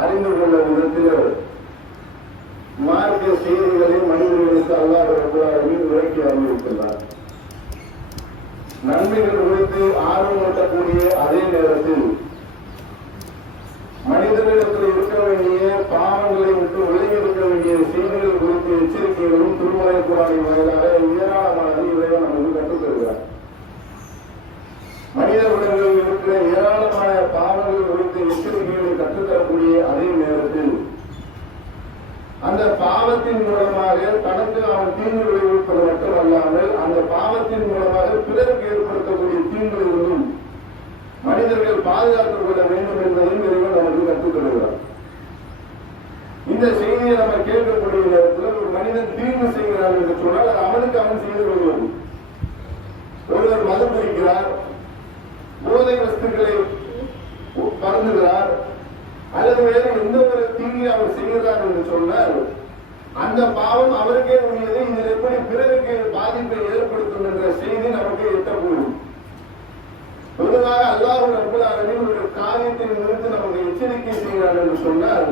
அறிந்து கொள்ள விதத்தில் மார்க்க செய்திகளை மனிதர்களுக்கு அல்லாஹ் ரப்பல் ஆலமீன் உரைக்கி அறிவித்துள்ளார். நன்மைகள் குறித்து ஆர்வமூட்டக்கூடிய அதே நேரத்தில் மனிதர்களிடத்தில் இருக்க வேண்டிய பாவங்களை விட்டு விலகி இருக்க வேண்டிய செய்திகள் குறித்து எச்சரிக்கைகளும் திருமலை குரானின் வாயிலாக ஏராளமான இறைவன் நமக்கு கற்றுத் தருகிறார். மனித உலகில் இருக்கிற ஏராளமான பாவங்கள் குறித்து எச்சரிக்கைகளை கற்றுத்தரக்கூடிய அதே நேரத்தில் அந்த பாவத்தின் மூலமாக தனக்கு அவன் தீங்கு விளைவிப்பது மட்டுமல்லாமல் அந்த பாவத்தின் மூலமாக பிறருக்கு ஏற்படுத்தக்கூடிய தீங்குகளிலும் மனிதர்கள் பாதுகாத்துக் கொள்ள வேண்டும் என்பதையும் இறைவன் நமக்கு கற்றுத் தருகிறார். இந்த செய்தியை நம்ம கேட்கக்கூடிய நேரத்தில் ஒரு மனிதன் தீங்கு செய்கிறார் என்று சொன்னால் அது அவனுக்கு அவன் செய்து கொள்வது. ஒருவர் மது குடிக்கிறார், போதை வஸ்துக்களை பருந்துகிறார், அல்லது வேறு எந்த ஒரு தீங்கை அவர் செய்கிறார் என்று சொன்னால் அந்த பாவம் அவருக்கே உரியது. இதில் எப்படி பிறருக்கு பாதிப்பை ஏற்படுத்தும் என்ற செய்தி நமக்கு எட்டக்கூடும். பொதுவாக அல்லாஹ் ரப்பல் ஆலமீன் ஒரு காரியத்தை நிறுத்தி நமக்கு எச்சரிக்கை செய்கிறார் என்று சொன்னால்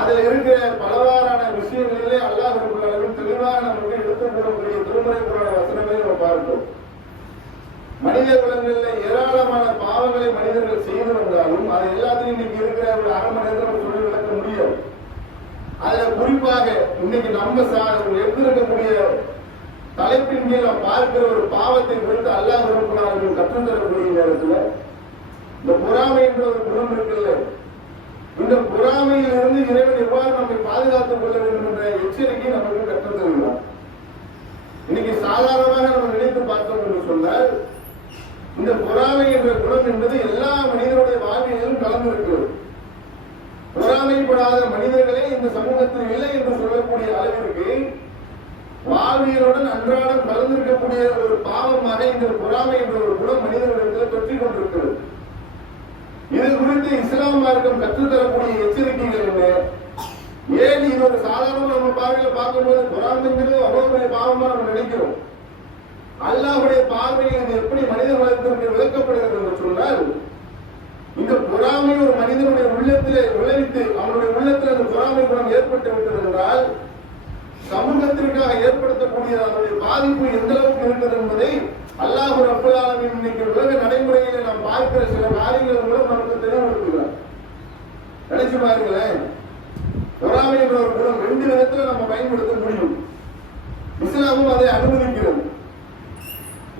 அதில் இருக்கிற பலவாறான விஷயங்களிலே அல்லாஹ் ரப்பல் ஆலமீன் தெளிவாக நமக்கு எடுத்துக் கூறக்கூடிய திருமறை குர்ஆன் வசனங்களை நம்ம பார்த்தோம். மனித குலங்களில் ஏராளமான பாவங்களை மனிதர்கள் செய்து வந்தாலும் அது எல்லாத்தையும் இன்னைக்கு இருக்கிற ஒரு அரை மணி நேரத்தில் சொல்லி விளக்க முடியும். அதுல குறிப்பாக இன்னைக்கு நம்ம எடுத்திருக்கக்கூடிய தலைப்பின் கீழ் பார்க்கிற ஒரு பாவத்தை குறித்து அல்லாஹ் ரப்பல் ஆலமீன் கற்றுத் தரக்கூடிய நேரத்தில் இந்த பொறாமை என்ற ஒரு குணம் இருக்குல்ல, இந்த பொறாமையில் இருந்து இறைவன் எவ்வாறு நம்மை பாதுகாத்துக் கொள்ள வேண்டும் என்ற எச்சரிக்கை நமக்கு கற்றுத் தருகிறார். இன்னைக்கு சாதாரணமாக நம்ம நினைத்து பார்த்தோம் என்று சொன்னால் இந்த பொறாமை என்ற குணம் என்பது எல்லா மனிதனுடைய வாழ்விலும் கலந்திருக்கிறது. பொறாமைப்படாத மனிதர்களே இந்த சமூகத்தில் இல்லை என்று சொல்லக்கூடிய அளவிற்கு வாழ்வியலுடன் அன்றாடம் கலந்திருக்கக்கூடிய ஒரு பாவமாக இந்த பொறாமை என்ற ஒரு குணம் மனிதர்களிடத்தில் தொற்றிக் கொண்டிருக்கிறது. இது குறித்து இஸ்லாம் மார்க்கம் கற்றுத்தரக்கூடிய எச்சரிக்கைகள் என்ன? ஏன் இது ஒரு சாதாரண நம்ம பார்வையில் பார்க்கும்போது பொறாமைங்கிறது அவ்வளவு பெரிய பாவமா நம்ம நினைக்கிறோம். அல்லாஹ்வுடைய பார்வையில் இது எப்படி மனித வளத்திற்கு விளக்கப்படுகிறது என்று சொன்னால் இந்த பொறாமை ஒரு மனிதனுடைய உள்ளத்திலே விளைவித்து அவனுடைய உள்ளத்தில் அந்த பொறாமை குணம் ஏற்பட்டு விட்டது என்றால் சமூகத்திற்காக ஏற்படுத்தக்கூடிய அதனுடைய பாதிப்பு எந்த அளவுக்கு இருக்கிறது என்பதை அல்லாஹ் ரப்பல் ஆலமீன் இன்னைக்கு உலக நடைமுறையில நாம் பார்க்கிற சில காரியங்கள் மூலம் நமக்கு தெளிவுபடுத்துகிறார். நினைச்சு பாருங்களேன், பொறாமை என்ற ஒரு குணம் ரெண்டு விதத்துல நம்ம பயன்படுத்த முடியும். இஸ்லாமும் அதை அனுமதிக்கிறது.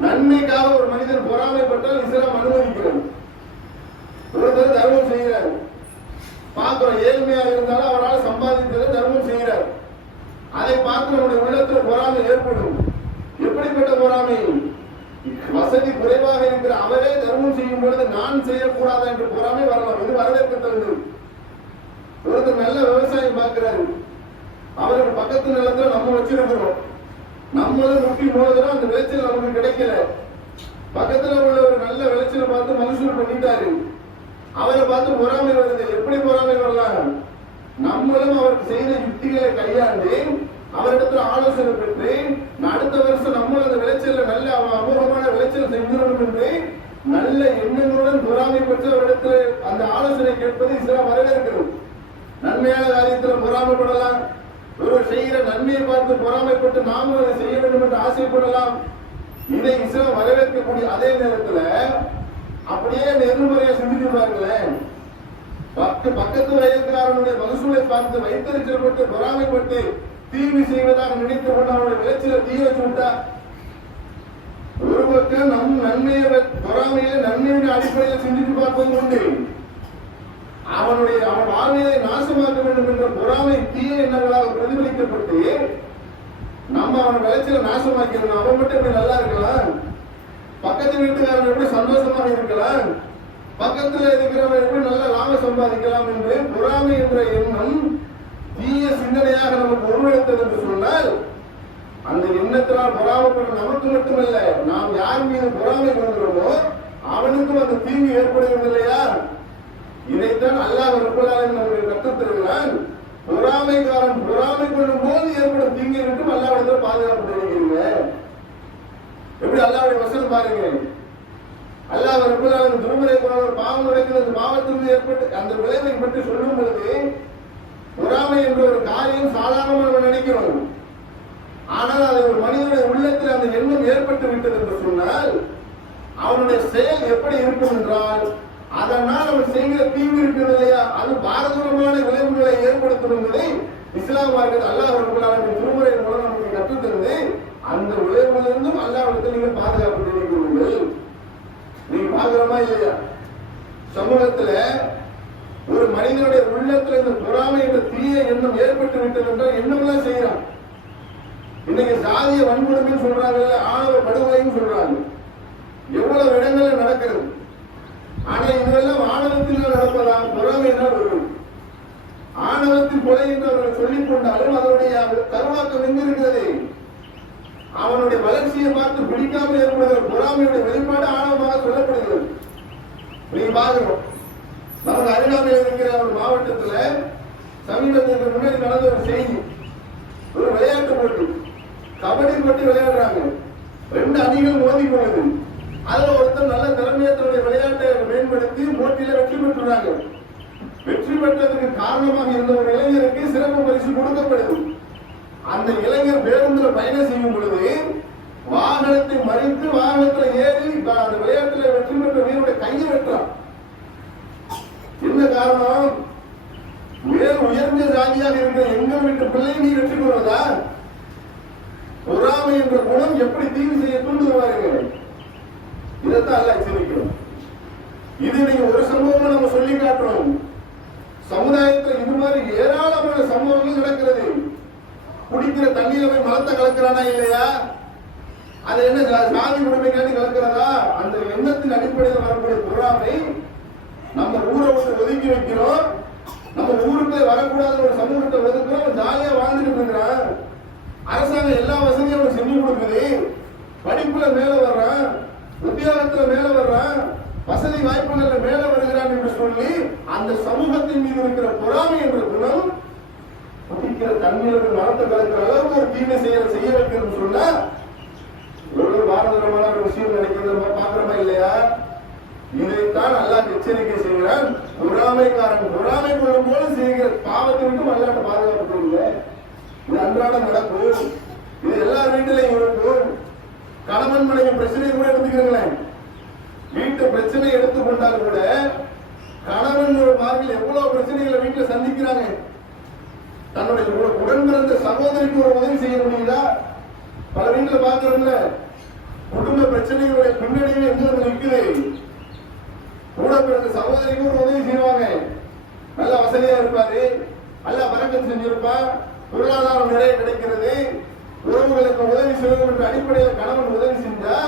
நன்மைக்காக ஒரு மனிதன் பொறாமைப்பட்டால் இஸ்லாம் அனுமதிக்கிறது. ஒருத்தர் தர்மம் செய்கிறார், பார்க்கிறோம் ஏழ்மையாக இருந்தாலும் அவரால் சம்பாதித்ததை தர்மம் செய்கிறார். அதை பார்த்து நம்முடைய உள்ளத்தில் பொறாமை ஏற்படும். எப்படிப்பட்ட பொறாமை? வசதி குறைவாக இருக்கிற அவரே தர்மம் செய்யும் பொழுது நான் செய்யக்கூடாது என்று பொறாமை வரலாம். இது வரவேற்கத்தக்கது. ஒருத்தர் நல்ல விவசாயம் பார்க்கிறாரு, அவருக்கு பக்கத்து நிலத்துல நம்ம வச்சிருக்கிறோம், நம்மளும் முட்டி போனதுன்னா அந்த விளைச்சல் நமக்கு கிடைக்கல. பக்கத்துல உள்ள ஒரு நல்ல விளைச்சலை பார்த்து மகசூல் பண்ணிட்டாரு, அவரை பார்த்து பொறாமை வருது. எப்படி பொறாமை வரலாம்? நம்மளும் அவருக்கு செய்த யுக்திகளை கையாண்டு அவரிடத்துல ஆலோசனை பெற்று அடுத்த வருஷம் நம்மளும் அந்த விளைச்சல்ல நல்ல அமோகமான விளைச்சல் செஞ்சிடணும் என்று நல்ல எண்ணங்களுடன் பொறாமை பெற்று அவரிடத்துல அந்த ஆலோசனை கேட்பது இஸ்லாம் வரவேற்கிறது. நன்மையான காரியத்தில் பொறாமைப்படலாம், ஒருவர் செய்கிற நன்மையை பார்த்து பொறாமைப்பட்டு நாமும் அதை செய்ய வேண்டும் என்று ஆசைப்படலாம். இதை இஸ்லாம் வரவேற்கக்கூடிய அதே நேரத்துல அப்படியே எதிர்மறையா சிந்திச்சு பாருங்களேன். பக்கத்து வயதுக்காரனுடைய மகசூலை பார்த்து வைத்தறிச்சல்பட்டு பொறாமைப்பட்டு தீங்கு செய்வதாக நினைத்து கொண்டு அவனுடைய விளைச்சல தீ வச்சு விட்டா, ஒரு பக்கம் நம் நன்மையை பொறாமையில நன்மையுடைய அடிப்படையில் சிந்தித்து பார்ப்பது உண்டு. அவன் வாழ்வியலை நாசமாக்க வேண்டும் என்ற பொறாமை தீய எண்ணங்களாக பிரதிபலிக்கப்பட்டு நம்ம அவன் விளைச்சல நாசமாக்கிறோம். அவன் மட்டும் எப்படி நல்லா இருக்கலாம், பக்கத்து வீட்டுக்காரன் எப்படி சந்தோஷமாக இருக்கலாம், பக்கத்தில் இருக்கிறவன் எப்படி நல்ல லாபம் சம்பாதிக்கலாம் என்று பொறாமை என்ற எண்ணம் தீய சிந்தனையாக நமக்கு உருவெடுத்தது என்று சொன்னால் அந்த எண்ணத்தினால் பொறாமைப்பட்ட நமக்கு மட்டுமல்ல, நாம் யார் மீது பொறாமை கொள்கிறோமோ அவனுக்கும் அந்த தீங்கு ஏற்படுகிறது இல்லையா? இதைத்தான் அல்லாஹ் ரப்பல் ஆலமீன் நமக்கு கற்றுத் தருகிறான். பொறாமைக்காரன் பொறாமை கொள்ளும் போது ஏற்படும் தீங்கை விட்டு அல்லாஹ்விடத்தில் பாதுகாப்பு தெரிவிக்கிறீங்க. எப்படி அல்லாஹ்வுடைய வசனம் பாருங்க, அல்லாஹ் ரப்பல் ஆலமீன் திருமறை குர்ஆனில் பாவம் நடக்கிறது, பாவத்திலிருந்து ஏற்பட்டு அந்த விளைவை பற்றி சொல்லும் பொழுது பொறாமை என்ற ஒரு காரியம் சாதாரணமாக நம்ம நினைக்கிறோம். ஆனால் அது ஒரு மனிதனுடைய உள்ளத்தில் அந்த எண்ணம் ஏற்பட்டு விட்டது என்று சொன்னால் அவனுடைய செயல் எப்படி இருக்கும் என்றால், அதனால் அவன் செய்கிற தீங்கு இருக்கிறது இல்லையா, அது பாரதூரமான விளைவுகளை ஏற்படுத்தும் என்பதை இஸ்லாம் மார்க்கத்தில் அல்லாஹ் ரப்பல் ஆலமீன் திருமறை மூலம் நமக்கு கற்றுத்தருது. அந்த விளைவுகளிலிருந்தும் அல்லாஹ்விடத்தில் நீங்கள் பாதுகாப்பு தெரிவிக்கிறீர்கள். நீங்க பாக்குறமா இல்லையா? சமூகத்துல ஒரு மனிதனுடைய உள்ளத்துல இந்த பொறாமை என்ற தீய எண்ணம் ஏற்பட்டு விட்டது என்றால் என்னமெல்லாம் செய்யறான். இன்னைக்கு சாதிய வன்கொடுமைன்னு சொல்றாங்க, ஆணவ படுகொலைன்னு சொல்றாங்க. எவ்வளவு இடங்கள்ல நடக்கிறது. ஆனா இதுவெல்லாம் ஆணவத்தில் நடப்பதா, பொறாமையினால் வரும். ஆணவத்தின் கொலை என்று அவர்கள் சொல்லிக் கொண்டாலும் அதனுடைய கருவாக்கம் எங்க இருக்கிறது? அவனுடைய வளர்ச்சியை பார்த்து பிடிக்காமல் ஏற்படுகிற பொறாமையுடைய வெளிப்பாடு ஆணவமாக சொல்லப்படுகிறது. நீங்க பாருங்க, நமக்கு அருகாமையில் இருக்கிற ஒரு மாவட்டத்துல சமீபத்துக்கு முன்னாடி நடந்த ஒரு செய்தி. ஒரு விளையாட்டு போட்டி, கபடி போட்டி விளையாடுறாங்க. 2 அணிகள் மோதி போனது. அதுல ஒருத்தர் நல்ல திறமையை தன்னுடைய விளையாட்டை மேம்படுத்தி போட்டியில வெற்றி பெற்றுறாங்க. வெற்றி பெற்றதுக்கு காரணமாக இருந்த ஒரு இளைஞருக்கு சிறப்பு பரிசு கொடுக்கப்படுது. அந்த இளைஞர் பேருந்துல பயணம் செய்யும் பொழுது வாகனத்தை மறித்து வாகனத்தில் ஏறி அந்த விளையாட்டில் வெற்றி பெற்ற வீரனுடைய கையை வெட்டுறான். என்ன காரணம்? வேறு உயர்ந்த ஜாதியாக இருக்கிற எங்கள் வீட்டு பிள்ளை நீ வெற்றி பெறுவதா? பொறாமை என்ற குணம் எப்படி தீங்கு செய்ய தூண்டுவார்கள். இதைத்தான் அல்லாஹ் எச்சரிக்கிறோம். இது நீங்க ஒரு சம்பவமா நம்ம சொல்லி காட்டுறோம். சமுதாயத்தில் இது மாதிரி ஏராளமான சம்பவங்கள் நடக்கிறது. குடிக்கிற தண்ணீரை போய் மலத்தை கலக்கிறானா இல்லையா? அது என்ன ஜாதி உரிமைக்காண்டி கலக்கிறதா? அந்த எண்ணத்தின் அடிப்படையில் வரக்கூடிய பொறாமை நம்ம ஊரை விட்டு ஒதுக்கி வைக்கிறோம். நம்ம ஊருக்கு வரக்கூடாத ஒரு சமூகத்தை ஒதுக்குறோம். ஜாலியா வாழ்ந்துட்டு இருக்கிறான். அரசாங்கம் எல்லா வசதியும் அவனுக்கு செஞ்சு கொடுக்குது. படிப்புல மேல வர்றான், உத்தியோகத்துல மேல வர்றான், வசதி வாய்ப்புகள்ல மேல வருகிறான் என்று சொல்லி அந்த சமூகத்தின் மீது இருக்கிற பொறாமை என்ற குணம் குடிக்கிற தண்ணீரை மரத்தை கலக்கிற அளவுக்கு ஒரு தீமை செய்ய வைக்கிறது சொன்னா எவ்வளவு பாரதூரமான ஒரு விஷயம் நினைக்கிறது நம்ம பாக்குறோமா இல்லையா? இதைத்தான் அல்லாஹ் எச்சரிக்கை செய்கிறான். பொறாமைக்காரன் பொறாமை கொள்ளும் போது செய்கிற பாவத்தை விட்டு அல்லாஹ் பாதுகாப்பு இல்லை. இது அன்றாடம் நடக்கும். இது எல்லா வீட்டிலையும் இருக்கும். கணவன் மனைவி பிரச்சனையை கூட எடுத்துக்கிறீங்களேன். வீட்டு பிரச்சனை எடுத்துக்கொண்டால் கூட கணவன் மார்பில் எவ்வளவு பிரச்சனைகளை வீட்டுல சந்திக்கிறாங்க. தன்னுடைய உடன் பிறந்த சகோதரிக்கு ஒரு உதவி செய்ய முடியுதா? பல வீட்டுல பாக்குறோம்ல, குடும்ப பிரச்சனைகளுடைய பின்னணியில் எங்க இருக்குது. கூட பிறந்த சகோதரிக்கு ஒரு உதவி செய்வாங்க. நல்ல வசதியா இருப்பாரு, நல்ல வரக்கம் செஞ்சிருப்பா, பொருளாதாரம் நிறைய கிடைக்கிறது, உறவுகளுக்கு உதவி செய்வது என்ற அடிப்படையில் கணவன் உதவி செஞ்சா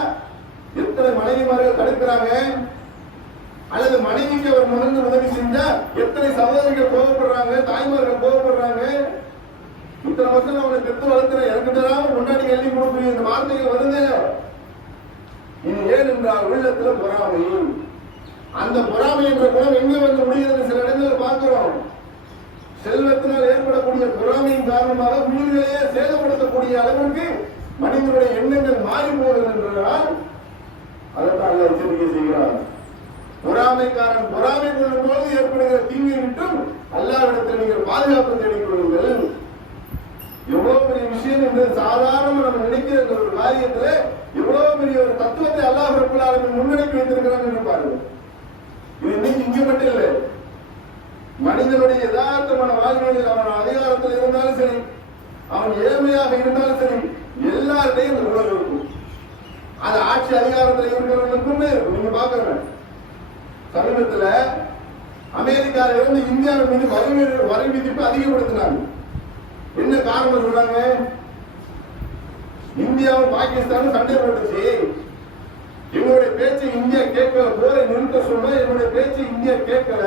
எத்தனை மனைவிமார்கள் தடுக்கிறாங்க. அல்லது மனைவிக்கு அவர் முன்னிருந்து உதவி செஞ்சா எத்தனை சகோதரிகள் கோபப்படுறாங்க, தாய்மார்கள் கோபப்படுறாங்க. இத்தனை வருஷம் அவனை பெற்று வளர்க்கிற எனக்குதான் முன்னாடி எழுதி கொடுக்குற இந்த வார்த்தைகள் வருது. இது ஏன் என்றால் உள்ளத்துல பொறாமை. அந்த பொறாமை என்ற குணம் எங்க வந்து முடிகிறது? சில இடங்களில் பார்க்கிறோம். செல்வத்தினால் ஏற்படக்கூடிய பொறாமையின் காரணமாக உயிர்களையே சேதப்படுத்தக்கூடிய அளவிற்கு மனிதனுடைய எண்ணங்கள் மாறி போகிறது என்றால் அதைத்தான் அல்லாஹ் எச்சரிக்கை செய்கிறார். பொறாமைக்காரன் பொறாமை கொள்ளும் போது ஏற்படுகிற தீங்கை விட்டும் அல்லாஹ்விடத்தில் நீங்கள் பாதுகாப்பு தேடிக் கொள்ளுங்கள். எவ்வளவு பெரிய விஷயம் என்று சாதாரண நம்ம நினைக்கிற ஒரு காரியத்துல எவ்வளவு பெரிய ஒரு தத்துவத்தை அல்லாஹ் ரப்பல் ஆலமீன் முன்னெடுத்து வைத்திருக்கிறான்னு இருப்பாரு. இது இன்னைக்கு இங்க மட்டும் இல்லை, மனிதனுடைய யதார்த்தமான வாழ்க்கையில் அவன் அதிகாரத்தில் இருந்தாலும் சரி, அவன் ஏழ்மையாக இருந்தாலும் சரி, எல்லாருடையும் இந்த உணர்வு இருக்கும். அது ஆட்சி அதிகாரத்தில் இருக்கிறவங்களுக்குமே இருக்கும். நீங்க பாக்குறீங்க, சமீபத்தில் அமெரிக்காவில இருந்து இந்தியாவின் மீது வரி விதிப்பு அதிகப்படுத்தினாங்க. என்ன காரணம் சொல்றாங்க? இந்தியாவும் பாகிஸ்தானும் சண்டை போட்டுச்சு. இவங்களுடைய பேச்சை இந்தியா கேட்கல, போரை நிறுத்த சொன்னா என்னுடைய பேச்சை இந்தியா கேட்கல,